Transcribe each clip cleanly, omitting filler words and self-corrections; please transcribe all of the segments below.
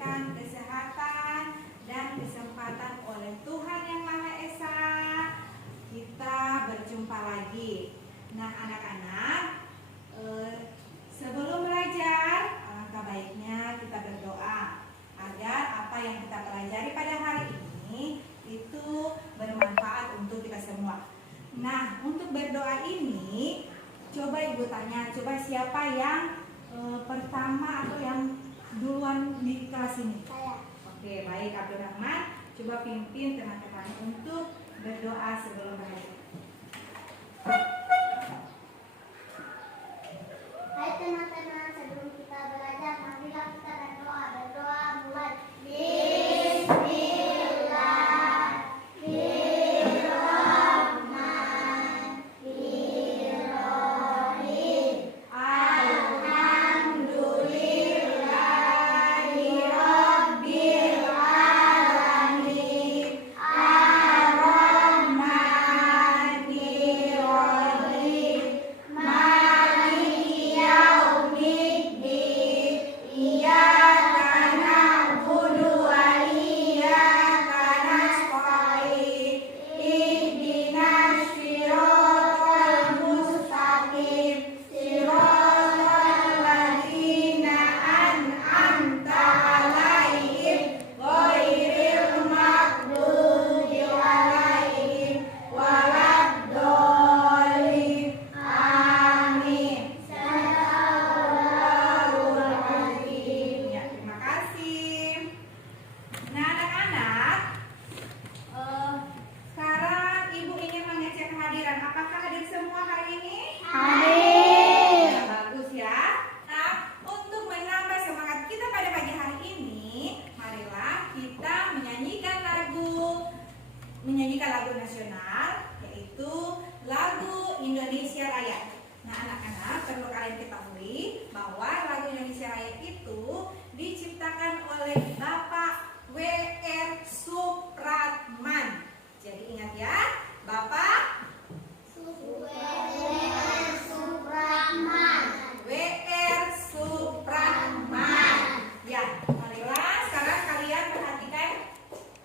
diberikan kesehatan dan kesempatan oleh Tuhan Yang Maha Esa, kita berjumpa lagi. Nah, anak-anak, sebelum belajar, alangkah baiknya kita berdoa agar apa yang kita pelajari pada hari ini itu bermanfaat untuk kita semua. Nah, untuk berdoa ini, coba Ibu tanya, coba siapa yang pertama atau yang duluan di kelas ini? Saya. Oke, baik Abdurrahman, coba pimpin teman-teman untuk berdoa sebelum belajar. Hai teman-teman, sebelum kita belajar, marilah kita berdoa. Berdoa mulai. Menyanyikan lagu nasional, yaitu lagu Indonesia Raya. Nah, anak-anak, perlu kalian ketahui bahwa lagu Indonesia Raya itu diciptakan oleh Bapak W.R. Supratman. Jadi ingat ya, Bapak W.R. Supratman. W.R. Supratman. Ya, marilah sekarang kalian perhatikan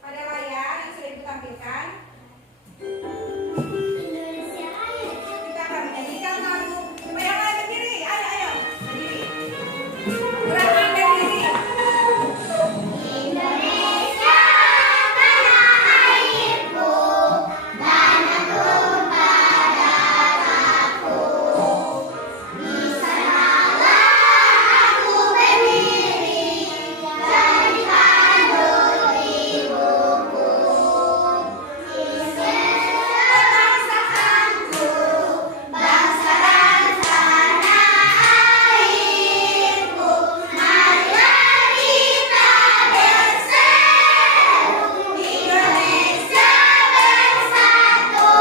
pada layar yang sudah ditampilkan. Indonesia Raya. Kita akan menyanyikan lagu. Coba yang lain berdiri. Ayo, berdiri. Gerakan berdiri. Indonesia tanah airku, tanah tumpah darahku. Di sanalah aku berdiri, jadi tanduk ibuku. Bangsaku, bangsa dan tanah airku, marilah kita berseru, Indonesia bersatu.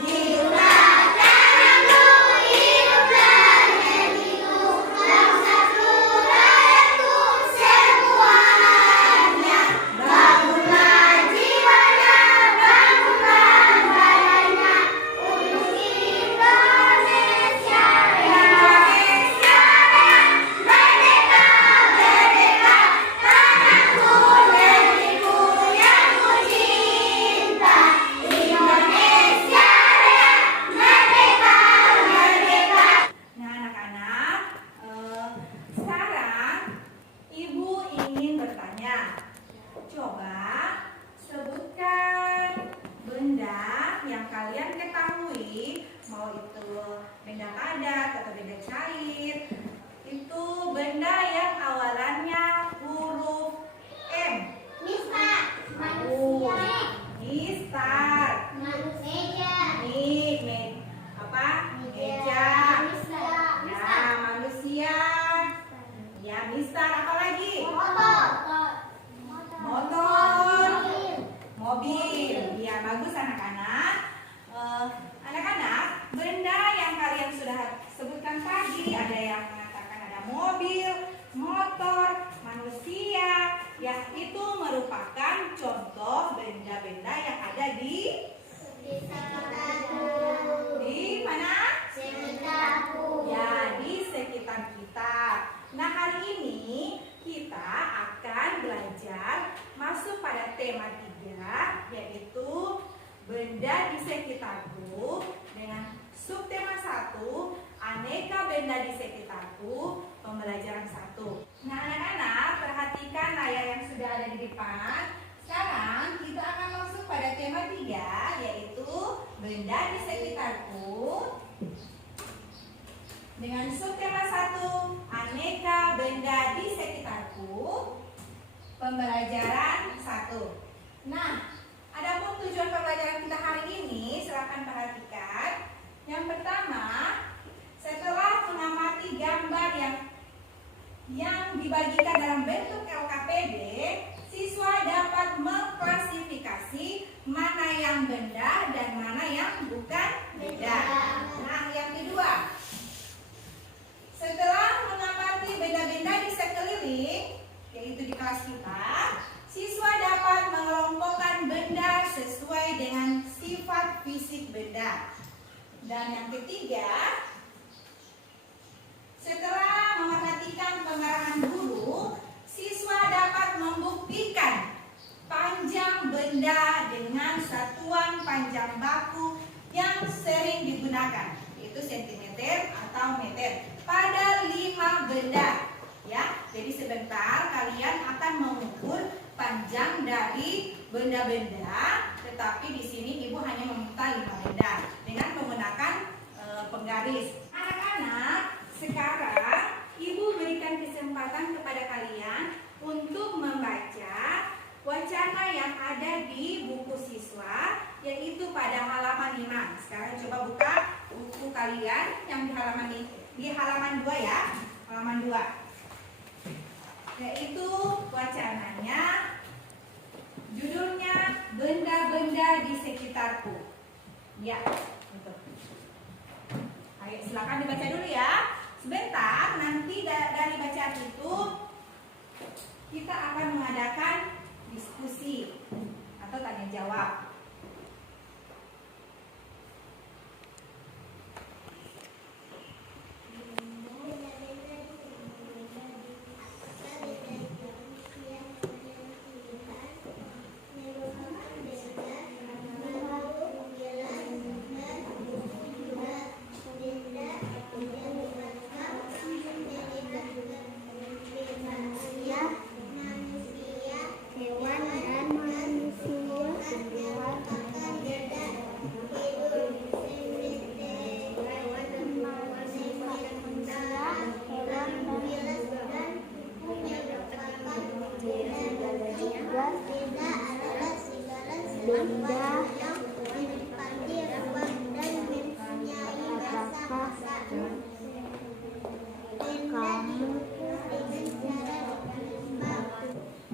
Hiduplah tanahku, hiduplah negeriku, bangsaku, rakyatku semuanya. Bangunlah jiwanya, bangunlah badannya, untuk Indonesia Raya. Merdeka, merdeka, tanahku, negeriku yang ku cinta. Indonesia Raya, merdeka, merdeka. Nah, anak-anak, sekarang Ibu ingin bertanya. Coba sebutkan benda yang kalian ketahui, mau itu benda padat atau benda cair. Itu benda yang awalannya huruf M. Mistar, Oh, manusia. mistar. Manusia. Apa? Meja. Ya, manusia. Ya, mistar. Apa lagi? Motor. Mobil. Ya, bagus anak-anak. Anak-anak, benda yang kalian sudah sebutkan tadi, ada yang mengatakan ada mobil, motor, belajar masuk pada tema 3, yaitu benda di sekitarku, dengan subtema 1, aneka benda di sekitarku, pembelajaran 1. Nah, anak-anak, perhatikan layar yang sudah ada di depan. Sekarang kita akan masuk pada tema 3, yaitu benda di sekitarku, dengan subtema 1, aneka benda di sekitarku, pembelajaran 1. Nah, adapun tujuan pembelajaran kita hari ini, silakan perhatikan. Yang pertama, setelah mengamati gambar yang dibagikan dalam bentuk LKPD, siswa dapat mengklasifikasi mana yang benda dan mana yang bukan benda. Nah, yang kedua, setelah mengamati benda-benda di sekeliling, yaitu di kelas kita, siswa dapat mengelompokkan benda sesuai dengan sifat fisik benda. Dan yang ketiga, setelah memperhatikan pengarahan guru, siswa dapat membuktikan panjang benda dengan satuan panjang baku yang sering digunakan, yaitu sentimeter atau meter, pada 5 benda. Ya, jadi sebentar kalian akan mengukur panjang dari benda-benda, tetapi di sini ibu hanya meminta 5 benda dengan menggunakan penggaris. Anak-anak, sekarang ibu berikan kesempatan kepada kalian untuk membaca wacana yang ada di buku siswa, yaitu pada halaman 5. Sekarang coba buka buku kalian yang di halaman 2 ya, halaman 2. Yaitu wacananya, judulnya benda-benda di sekitarku. Ya, gitu. Ayo silakan dibaca dulu ya. Sebentar, nanti dari bacaan itu kita akan mengadakan diskusi atau tanya jawab.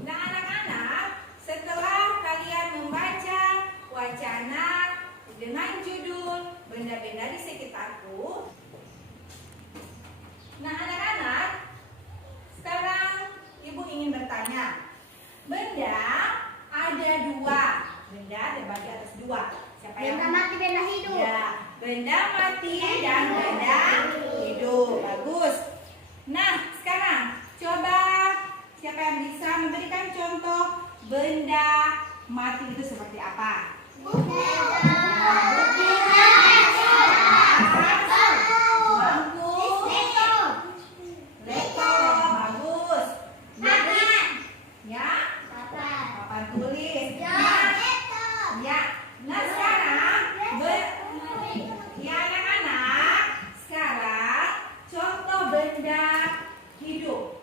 Nah, anak-anak, setelah kalian membaca wacana dengan judul benda-benda di sekitarku, nah anak-anak, sekarang ibu ingin bertanya, benda ada 2, benda terbagi atas 2. Siapa yang Benda mati, benda hidup. Ya, benda mati dan benda hidup. Bagus. Nah, sekarang coba siapa yang bisa memberikan contoh benda mati itu seperti apa? Bangku, laptop, bagus. Ya, papan tulis. Ya. Nah, sekarang ya anak-anak, sekarang contoh benda hidup.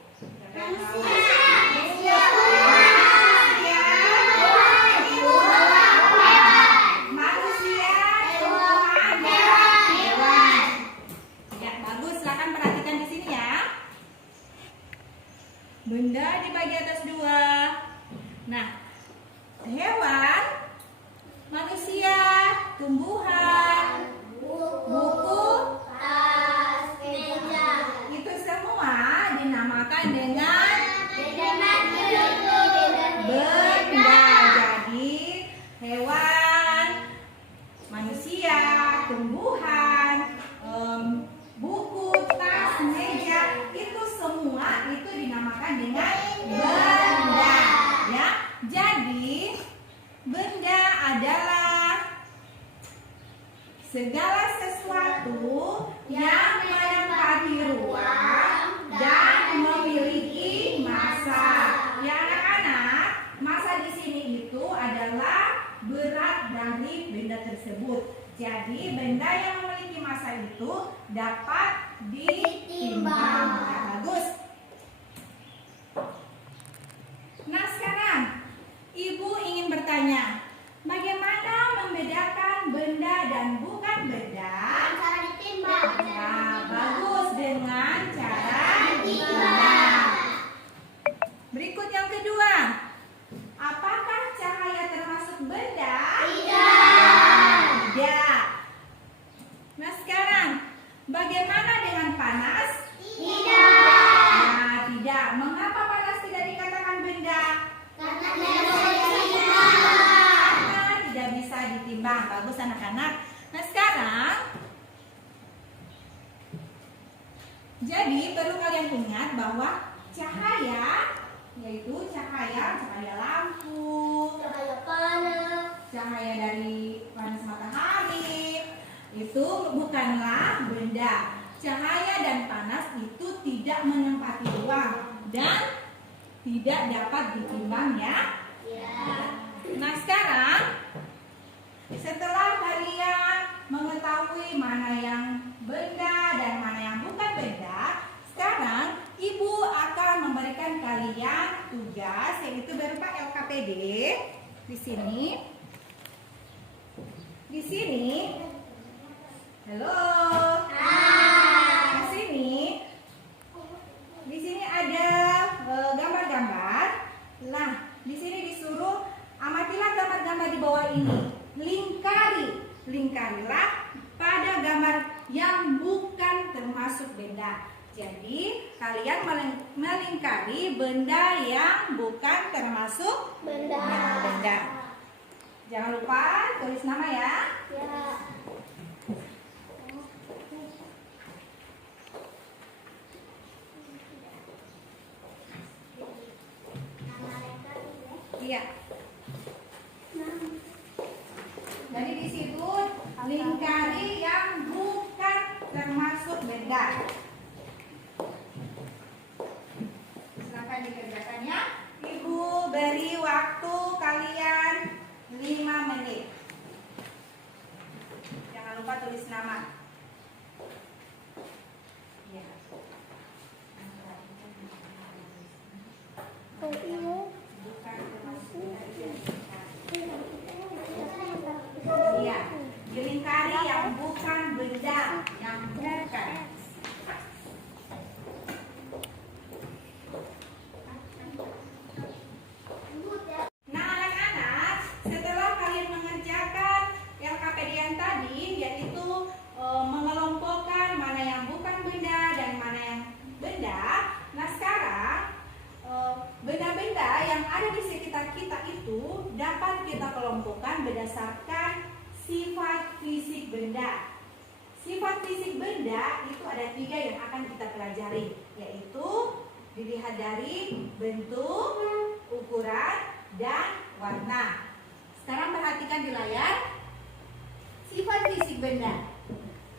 Manusia, tumbuhan, dan hewan. Ya, bagus. Silakan perhatikan di sini ya. Benda dibagi atas 2. Nah, hewan segala sesuatu yang menempati ruang dan memiliki massa. Ya anak-anak, massa di sini itu adalah berat dari benda tersebut. Jadi benda yang memiliki massa itu dapat ditimbang. Nah, bagus. Nah sekarang Ibu ingin bertanya, bagaimana membedakan benda dan bukan benda? Cara ditimbang. Nah, bagus, dengan cara ditimbang. Berikut yang kedua, apakah cahaya termasuk benda? Tidak. Nah sekarang, bagaimana dengan panas? Nah, tidak. Mengapa panas tidak dikatakan benda? Karena tidak bisa ditimbang. Bagus anak-anak. Nah sekarang, jadi perlu kalian ingat bahwa cahaya, yaitu cahaya lampu, cahaya dari panas matahari, itu bukanlah benda. Cahaya dan panas itu tidak menempati ruang dan tidak dapat ditimbang ya. Nah sekarang, setelah kalian mengetahui mana yang benda dan mana yang bukan benda, sekarang Ibu akan memberikan kalian tugas, yaitu berupa LKPD. Di sini, halo. Di sini ada gambar-gambar. Nah, di sini disuruh amatilah gambar-gambar di bawah ini. Lingkarilah pada gambar yang bukan termasuk benda. Jadi, kalian melingkari benda yang bukan termasuk benda. Jangan lupa tulis nama ya. Iya. Jadi di situ lingkari yang bukan termasuk benda. Silakan dikerjakan ya. Ibu beri waktu kalian 5 menit. Jangan lupa tulis nama. Ya. Iya, dilingkari yang bukan benda, yang bukan. Nah anak-anak, setelah kalian mengerjakan LKPD yang tadi, yaitu mengelompokkan mana yang bukan benda dan mana yang benda. Nah sekarang benda-benda yang ada di sekitar kita itu dapat kita kelompokkan berdasarkan sifat fisik benda. Sifat fisik benda itu ada 3 yang akan kita pelajari, yaitu dilihat dari bentuk, ukuran, dan warna. Sekarang perhatikan di layar sifat fisik benda.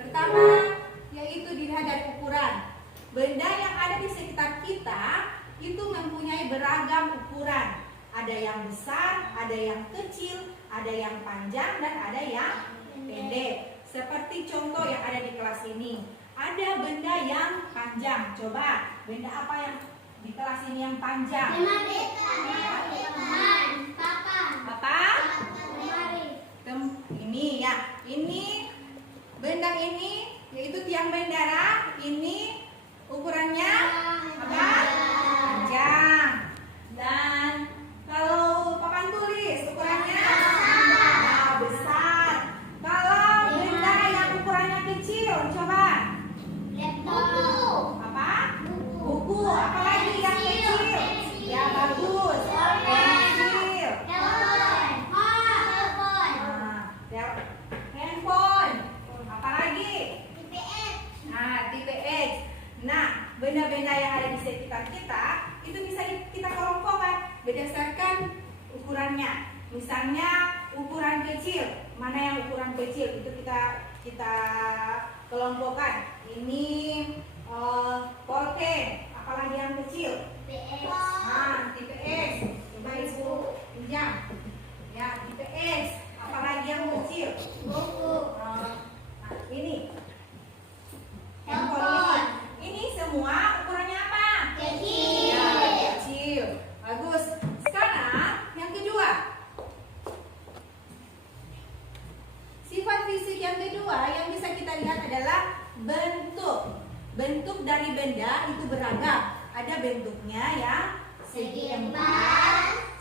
Pertama, yaitu dilihat dari ukuran. Benda yang ada di sekitar kita itu mempunyai beragam ukuran. Ada yang besar, ada yang kecil, ada yang panjang, dan ada yang pendek. Seperti contoh yang ada di kelas ini. Ada benda yang panjang. Coba, benda apa yang di kelas ini yang panjang? Apa? Ini ya. Ini benda ini yaitu tiang bendera. Ini ukurannya apa? Panjang. Dan kalau papan tulis ukurannya besar. Kalau benda yang ukurannya kecil, coba. Apa? Buku. Apalagi yang kecil? Ya bagus. Pensil. Handphone. Apalagi? TPX. Nah, benda-benda yang ada di sekitar kita itu bisa kita kelompokkan berdasarkan ukurannya. Misalnya ukuran ukuran kecil. Mana yang ukuran kecil? Itu kita kelompokkan. Ini polken. Apalagi yang kecil? Tipe S. Coba Ibu pinjam. Ya, tipe S. Apalagi yang kecil? Ini. Handphone. Ini semua ukurannya apa? Kecil. Ya, kecil. Bagus. Sekarang yang kedua. Sifat fisik yang kedua yang bisa kita lihat adalah bentuk. Bentuk dari benda itu beragam. Ada bentuknya yang segi empat,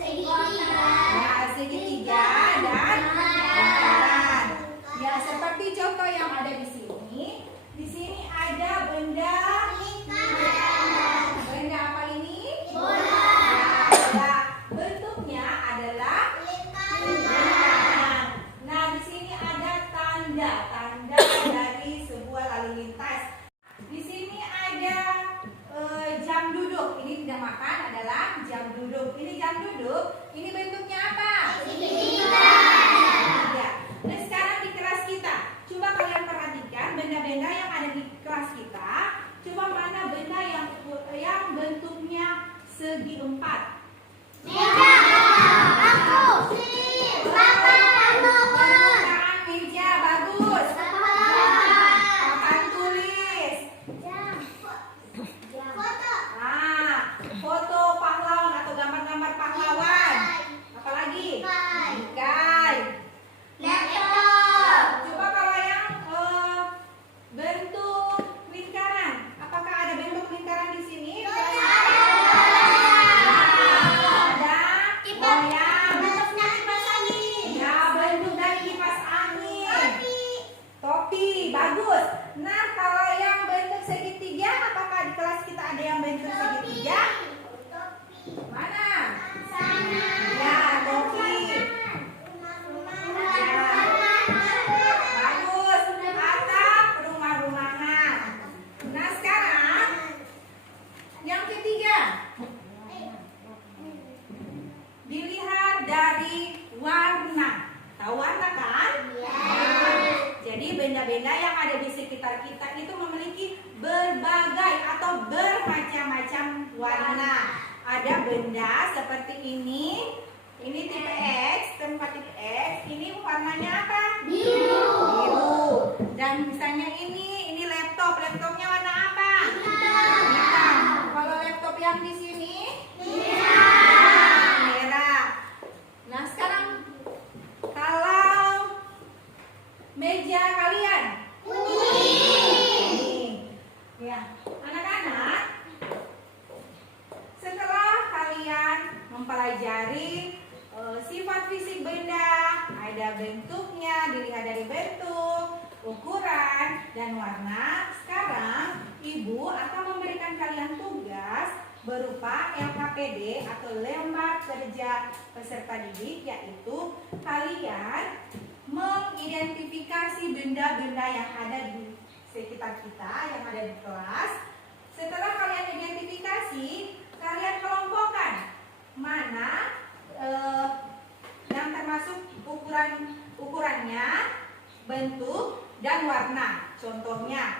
segitiga, dan lingkaran. Ya, seperti contoh yang ada di sini. Di sini ada benda. Benda apa ini? Bola. Ya, bentuknya adalah lingkaran. Nah, di sini ada tanda dari sebuah lalu lintas. Di sini ada jam duduk. Ini tidak makan adalah jam duduk. Ini jam duduk. Ini bentuknya apa? Segitiga. Ya. Nah, sekarang di kelas kita, coba kalian perhatikan benda-benda yang ada di kelas kita. Coba mana benda yang bentuknya segi empat? Permukaan meja, bagus. Papan tulis. Foto pahlawan atau gambar-gambar pahlawan. Apalagi? Ikai. Coba kalau yang bentuk lingkaran, apakah ada bentuk lingkaran di sini? Ada goyang. Ya, bentuk dari kipas angin. Topi, bagus. Nah, kalau yang bentuk segitiga, apakah di kelas kita ada yang bentuk segitiga? Mana? Ya, topi. Bagus. Atap rumah-rumahan. Nah, sekarang yang ketiga. Dilihat dari warna. Tahu warna kan? Jadi benda-benda yang ada di sekitar kita itu memiliki berbagai atau bermacam-macam warna. Ada benda seperti ini. Ini tipe X, tempat tipe X. Ini warnanya apa? Biru. Dan misalnya ini laptop. Laptopnya warna apa? Hitam. Kalau laptop yang di sini? Merah. Nah, sekarang kalau meja kalian? Kuning. Ya, anak-anak, setelah kalian mempelajari sifat fisik benda, ada bentuknya, dilihat dari bentuk, ukuran, dan warna. Sekarang Ibu akan memberikan kalian tugas berupa LKPD atau lembar kerja peserta didik, yaitu kalian mengidentifikasi benda-benda yang ada di sekitar kita, yang ada di kelas. Setelah kalian identifikasi, kalian kelompokkan mana yang termasuk ukurannya, bentuk, dan warna. Contohnya,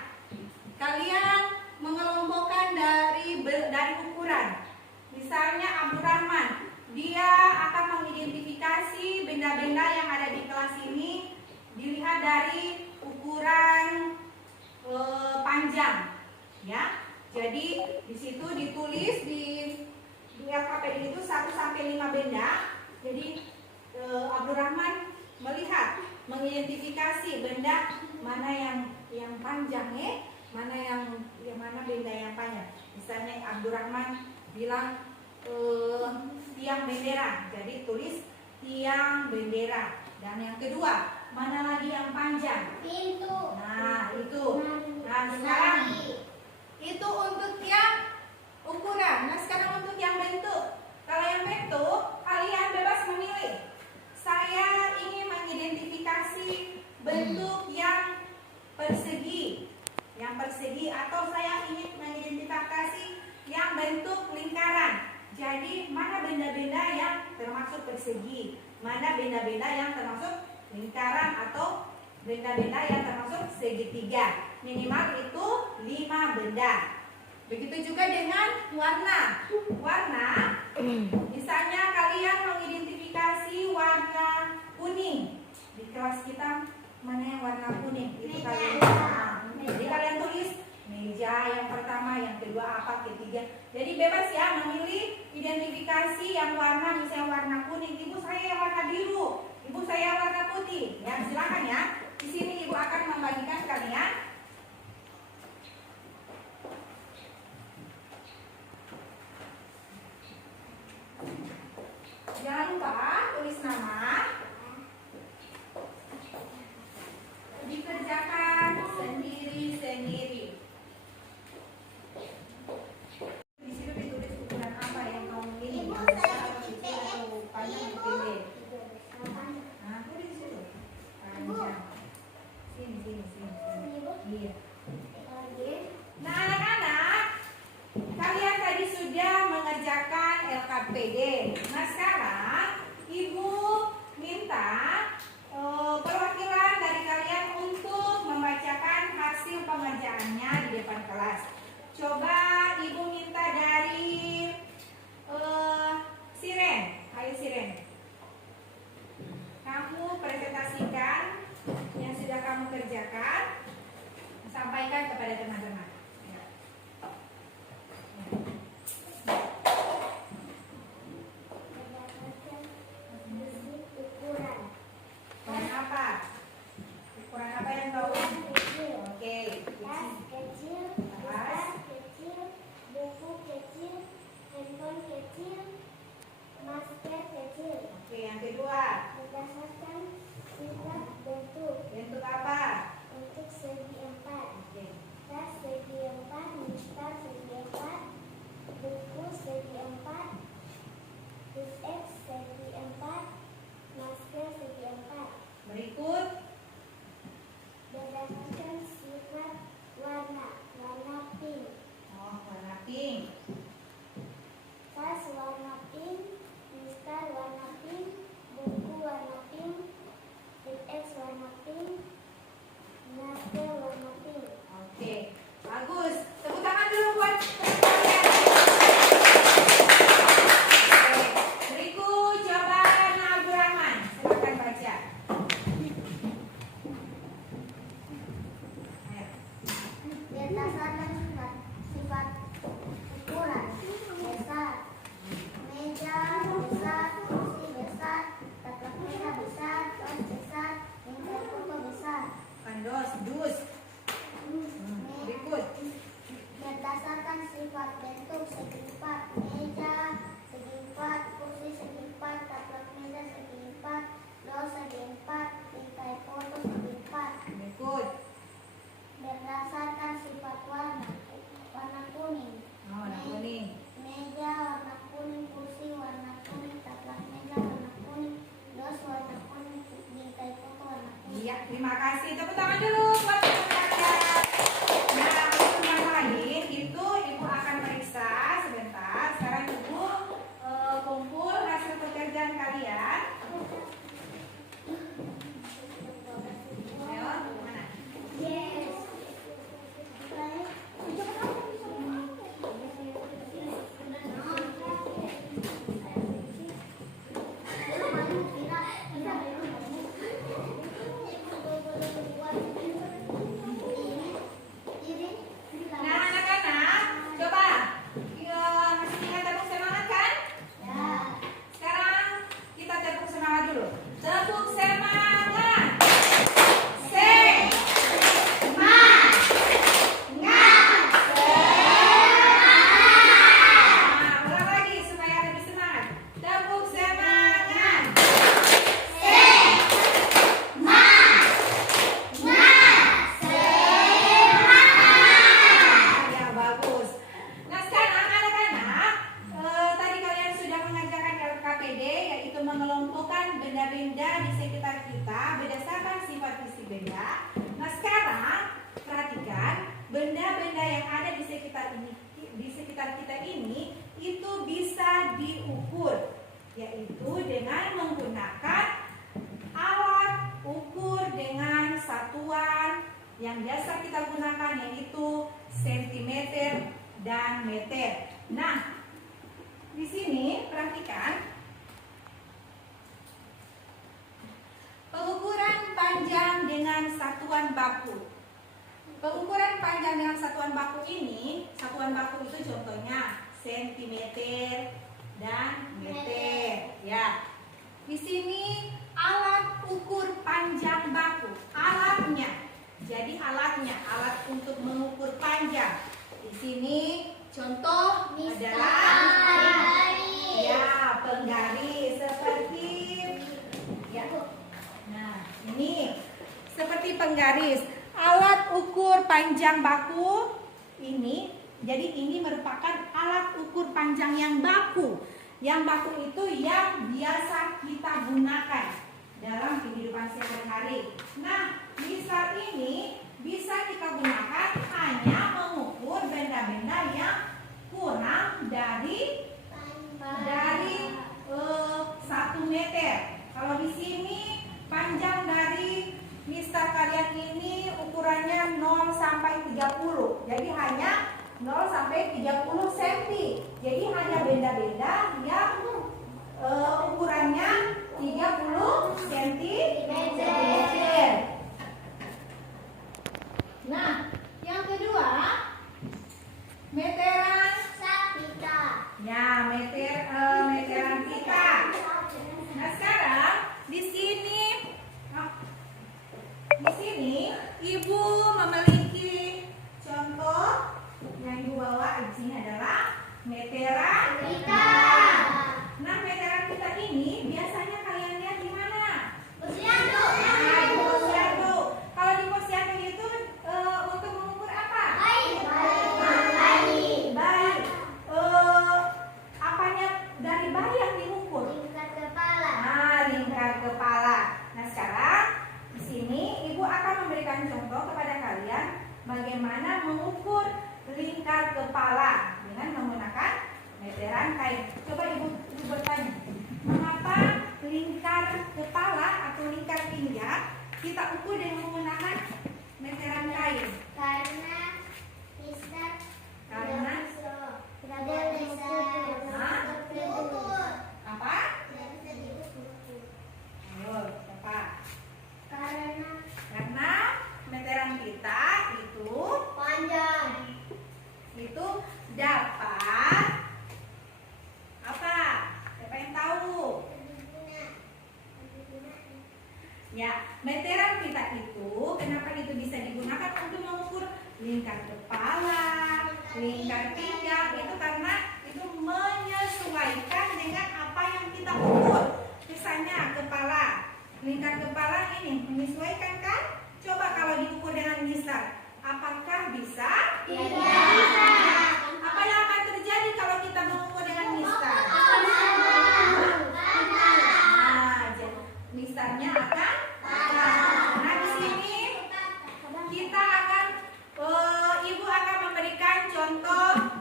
kalian mengelompokkan dari ukuran. Misalnya Abdurrahman, dia akan mengidentifikasi benda-benda yang ada di kelas ini dilihat dari ukuran panjang, ya. Jadi di situ ditulis di LKPD itu 1 sampai 5 benda. Jadi Abdurrahman melihat, mengidentifikasi benda mana yang panjang, mana benda yang panjang. Misalnya Abdurrahman bilang tiang bendera, jadi tulis tiang bendera. Dan yang kedua, mana lagi yang panjang? Pintu. Nah, itu. Nah, sekarang itu untuk yang ukuran. Nah, sekarang untuk yang bentuk. Kalau yang bentuk, kalian bebas memilih. Saya ingin mengidentifikasi bentuk yang persegi, atau saya ingin mengidentifikasi yang bentuk lingkaran. Jadi mana benda-benda yang termasuk persegi, mana benda-benda yang termasuk lingkaran atau benda-benda yang termasuk segitiga. Minimal itu 5 benda. Begitu juga dengan warna. Warna, misalnya kalian mengidentifikasi warna kuning. Di kelas kita mana yang warna kuning? Itu kalian. Jadi kalian tulis meja yang pertama, yang kedua apa, ketiga. Jadi bebas ya memilih identifikasi yang warna, misalnya warna kuning. Ibu saya yang warna biru, ibu saya warna putih. Ya silakan ya. Di sini ibu akan membagikan kalian. Jangan lupa tulis nama. Dikerjakan sendiri-sendiri. Di situ ditulis ukuran apa yang kamu pilih, yang besar atau kecil atau panjang atau pendek. Nah, tulis di situ. Panjang. Sini. Iya. Nah, anak-anak, kalian tadi sudah mengerjakan LKPD. Nah, sekarang ibu minta perwakilan dari kalian untuk membacakan hasil pengerjaannya di depan kelas. Coba ibu minta dari Siren. Ayo Siren. Kamu presentasikan yang sudah kamu kerjakan, sampaikan kepada teman-teman. Ukuran apa? Ukuran apa yang kau? Oke. Tas kecil, kecil, buku kecil, handphone kecil, masker kecil. Oke, yang kedua. Berdasarkan sifat bentuk. Bentuk apa? Bentuk segi 4. Oke. Tas segi 4, mistar segi 4, buku segi 4, huruf X segi 4, masker segi 4. Berikut. Berdasarkan sifat warna pink. Oh, warna pink. Tas warna pink, mistar warna pink, buku warna pink, huruf X warna pink, masker warna pink. Oke, bagus. Tepuk tangan dulu buat kalian. Oke, berikut jawaban Abdurrahman. Silakan baca. Ayo. Berdasarkan sifat ukuran besar, meja besar, kursi besar, taplak meja besar, dos besar, tingkat foto besar. Kandos, dus. Berikut. Berdasarkan sifat bentuk segi 4, meja segi 4, kursi segi 4, taplak meja segi 4, dos segi 4, tingkat foto segi 4. Berikut. Berdasarkan sifat warna kuning, Oh, warna kuning. meja warna kuning, kursi warna kuning, taplak meja warna kuning, dos warna kuning, tingkat foto warna kuning. Iya, terima kasih. Tepuk tangan dulu buat teman-teman. Nah, untuk yang lain itu ibu akan periksa sebentar. Sekarang ibu kumpul hasil pekerjaan kalian. Ayo, mana? Yes. Nah, anak-anak, coba masih ingat tepuk semangat kan? Ya. Sekarang kita tepuk semangat dulu. Tepuk semangat. Nah, ulang lagi supaya lebih semangat. Tepuk semangat. Ya, bagus. Nah, sekarang anak-anak, tadi kalian sudah mengerjakan LKPD, yaitu mengelompokkan benda-benda di sekitar kita berdasarkan sifat fisik benda. Nah, sekarang perhatikan benda-benda yang ada di sekitar kita ini itu bisa diukur, yaitu dengan menggunakan alat ukur dengan satuan yang biasa kita gunakan, yaitu sentimeter dan meter. Nah, di sini perhatikan pengukuran panjang dengan satuan baku. Pengukuran panjang dengan satuan baku ini, satuan baku itu contohnya sentimeter dan meter. Ya, di sini alat ukur panjang baku, alatnya. Jadi alatnya, alat untuk mengukur panjang. Di sini contoh adalah ya penggaris seperti ya. Nah, ini seperti penggaris. Alat ukur panjang baku ini, jadi ini merupakan alat ukur panjang yang baku. Yang baku itu yang biasa kita gunakan dalam kehidupan sehari-hari. Nah, misal ini bisa kita gunakan hanya mengukur benda-benda yang kurang dari 1 meter. Kalau di sini panjang dari Mister kalian ini ukurannya 0 sampai 30. Jadi hanya 0 sampai 30 cm. Jadi hanya benda-benda yang ukurannya 30 cm. Nah, yang kedua, meteran pita. ya, meteran pita. Nah, sekarang di sini Ibu memiliki contoh yang Ibu bawa di sini adalah meteran pita. Nah, meteran pita ini biasanya kalian lihat di mana? Posyandu. Nah, di posyandu. Kalau di posyandu itu untuk mengukur apa? Bayi. Bayi. Apanya dari bayi yang diukur? Lingkar kepala. Nah, lingkar kepala. Nah, sekarang di sini Ibu akan memberikan contoh kepada kalian bagaimana mengukur lingkar kepala dengan menggunakan meteran kain. Coba Ibu bertanya, mengapa lingkar kepala atau lingkar pinggang kita ukur dengan menggunakan meteran kain? Karena bisa Karena tidak bisa diukur. apa? Tidak bisa diukur. Ayo, apa? Karena Meteran pita itu panjang. Dapat apa? Siapa yang tahu? Ya, meteran pita itu kenapa itu bisa digunakan untuk mengukur lingkar kepala, lingkar pinggang? Itu karena itu menyesuaikan dengan apa yang kita ukur. Misalnya kepala, lingkar kepala ini menyesuaikan kan? Coba kalau diukur dengan misal, apakah bisa? Tidak bisa. Apa yang akan terjadi kalau kita mengukur dengan misal? Nah, mistalnya akan patah. Nah, di sini kita akan, Ibu akan memberikan contoh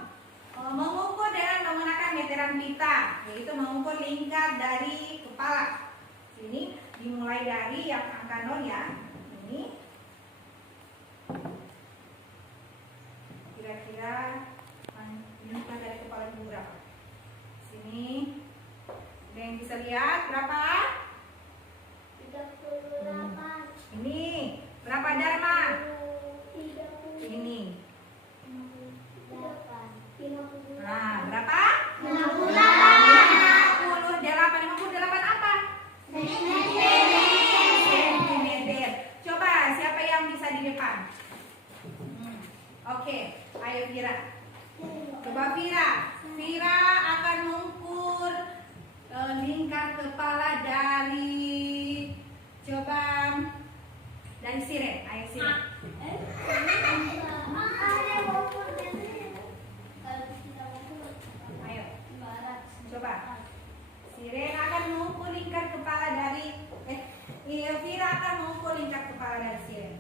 mengukur dengan menggunakan meteran pita, yaitu mengukur lingkar dari kepala. Ini dimulai dari yang angka 0 ya. Ini kira-kira lingkar dari kepala Ibu berapa? Sini ada yang bisa lihat berapa? 38. Ini berapa Dharma? Ini. Nah, berapa? 58 apa? Sentimeter. Coba siapa yang bisa di depan? Oke, ayo Vira. Coba Vira. Vira akan mengukur lingkar kepala dari Siren. Ayo Siren. Ayo. Coba. Siren akan mengukur lingkar kepala dari Vira akan mengukur lingkar kepala dari Siren.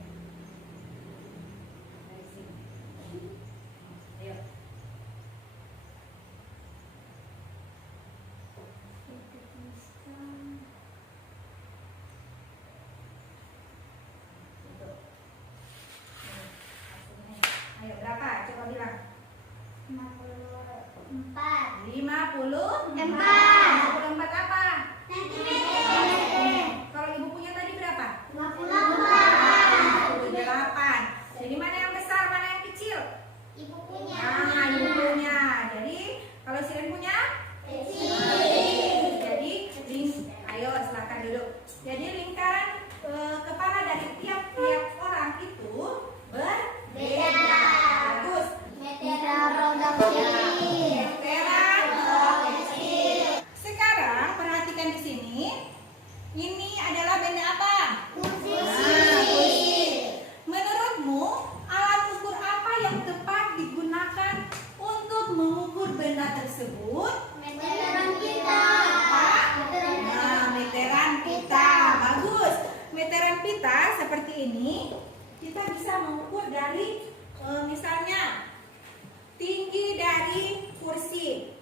Dari sini. Ayo. mengukur dari misalnya tinggi dari kursi.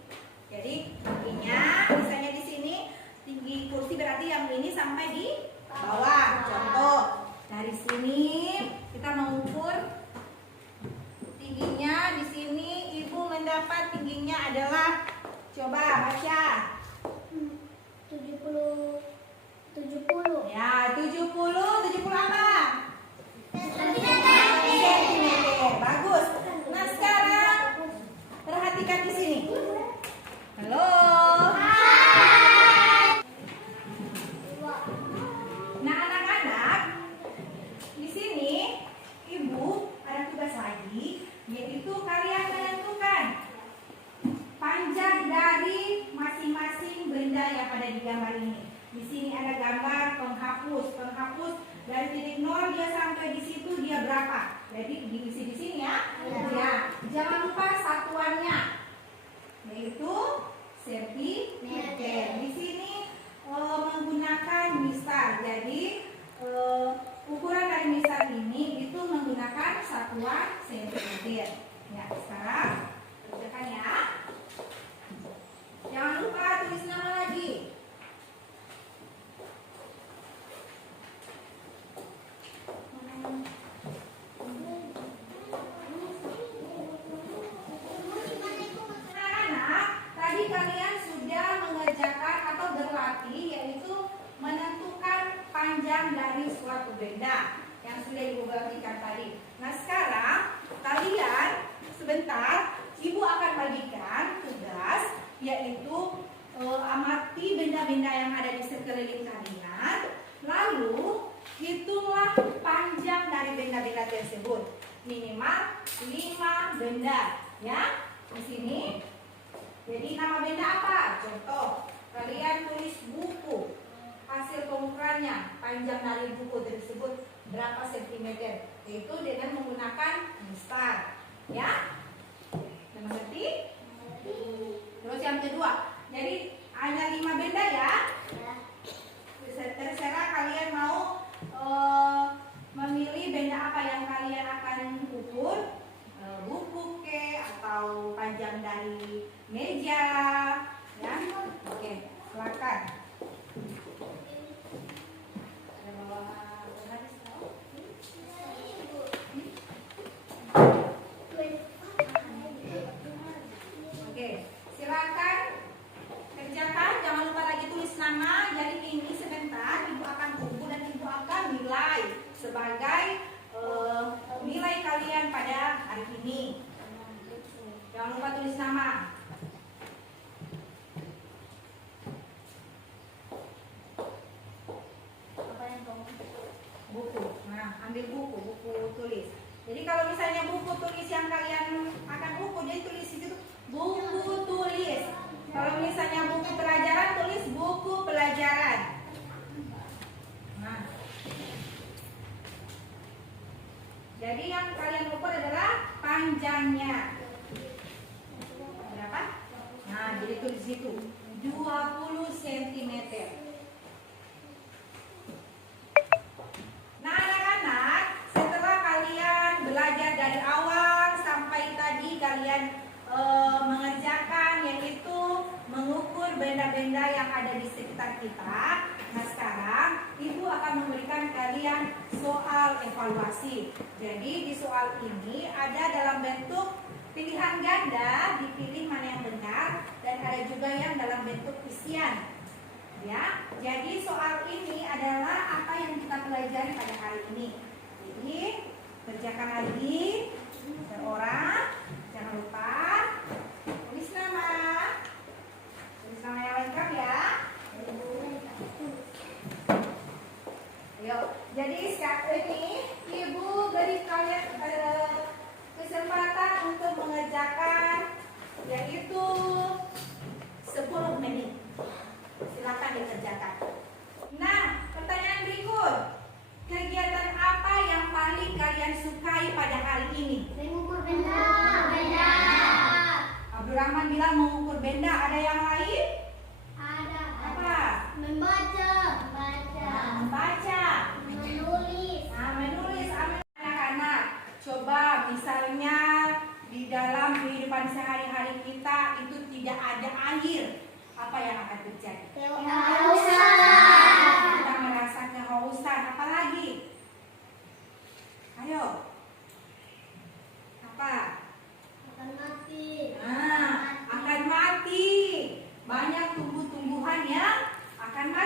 Jadi tingginya misalnya di sini tinggi kursi berarti yang ini sampai di bawah. Contoh dari sini kita mengukur tingginya. Di sini ibu mendapat tingginya adalah, coba baca. 70. Ya, 70 apa? Sentimeter. Sentimeter. Bagus. Nah, sekarang perhatikan di sini. Halo. Nah, anak-anak, di sini ibu ada tugas lagi, yaitu kalian menentukan panjang dari masing-masing benda yang ada di gambar ini. Di sini ada gambar penghapus. Penghapus dari titik 0 dia sampai di situ dia berapa? Jadi diisi di sini ya. Ya. Jangan lupa satuannya, yaitu sentimeter. Di sini menggunakan misal. Jadi ukuran dari misal ini itu menggunakan satuan sentimeter. Ya, sekarang kerjakan ya. Jangan lupa tulis nama lagi. Anak-anak, tadi kalian sudah mengerjakan atau berlatih yaitu menentukan panjang dari suatu benda yang sudah ibu bagikan tadi. Nah, sekarang kalian sebentar ibu akan bagikan tugas yaitu amati benda-benda yang ada di sekeliling kalian, lalu hitunglah panjang dari benda-benda tersebut, minimal 5 benda ya di sini. Jadi nama benda apa? Contoh, kalian tulis buku, hasil pengukurannya, panjang dari buku tersebut berapa sentimeter, yaitu dengan menggunakan mistar ya. Mengerti? Terus yang kedua, jadi hanya 5 benda ya. Terserah kalian mau memilih benda apa yang kalian akan ukur, buku ke atau panjang dari meja ya. Oke, silakan. Ada bawa garis tahu? Oke, silakan kerjakan. Jangan lupa lagi tulis nama. Jadi ini sebentar ibu akan ukur dan ibu akan nilai sebagai nilai kalian pada hari ini. Jangan lupa tulis nama. Apa yang kamu? Buku. Nah, ambil buku tulis. Jadi kalau misalnya buku tulis yang kalian akan ukur, jadi tulis itu buku tulis. Kalau misalnya buku pelajaran, tulis buku pelajaran. Nah, jadi yang kalian ukur adalah panjangnya. Berapa? Nah, jadi tulis itu 20 cm. Nah, anak-anak, setelah kalian belajar dari awal sampai tadi kalian mengerjakan yaitu mengukur benda-benda yang ada di sekitar kita. Nah, sekarang ibu akan memberikan kalian soal evaluasi. Jadi di soal ini ada dalam bentuk pilihan ganda, dipilih mana yang benar, dan ada juga yang dalam bentuk isian. Ya, jadi soal ini adalah apa yang kita pelajari pada hari ini. Jadi kerjakan lagi per orang. Jangan lupa tulis nama yang lengkap ya. Ayo, jadi ini ibu beri kalian kesempatan untuk mengerjakan yaitu 10 menit. Silakan dikerjakan. Nah, pertanyaan berikut. Kegiatan apa yang paling kalian sukai pada hari ini? Mengukur benda. Abdurrahman bilang mengukur benda. Ada yang lain? Ada.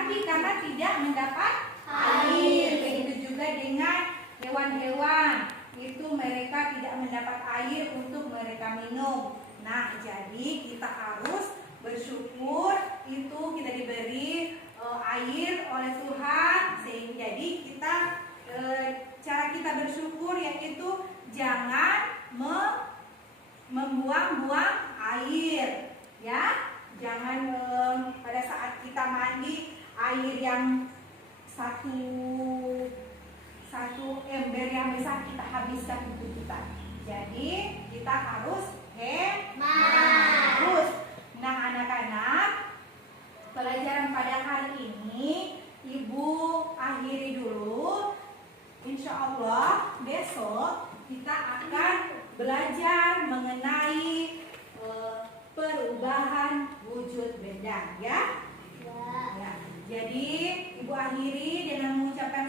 mati karena tidak mendapat air. Begitu juga dengan hewan-hewan, itu mereka tidak mendapat air untuk mereka minum. Nah, jadi kita harus bersyukur itu kita diberi air oleh Tuhan, sehingga jadi kita cara kita bersyukur yaitu jangan membuang-buang air, ya. Jangan pada saat kita mandi air yang satu ember yang besar kita habiskan untuk kita. Jadi kita harus hemat. Nah, anak-anak, pelajaran pada hari ini Ibu akhiri dulu. Insya Allah besok kita akan belajar mengenai perubahan wujud benda, ya. Ya. Jadi Ibu akhiri dengan mengucapkan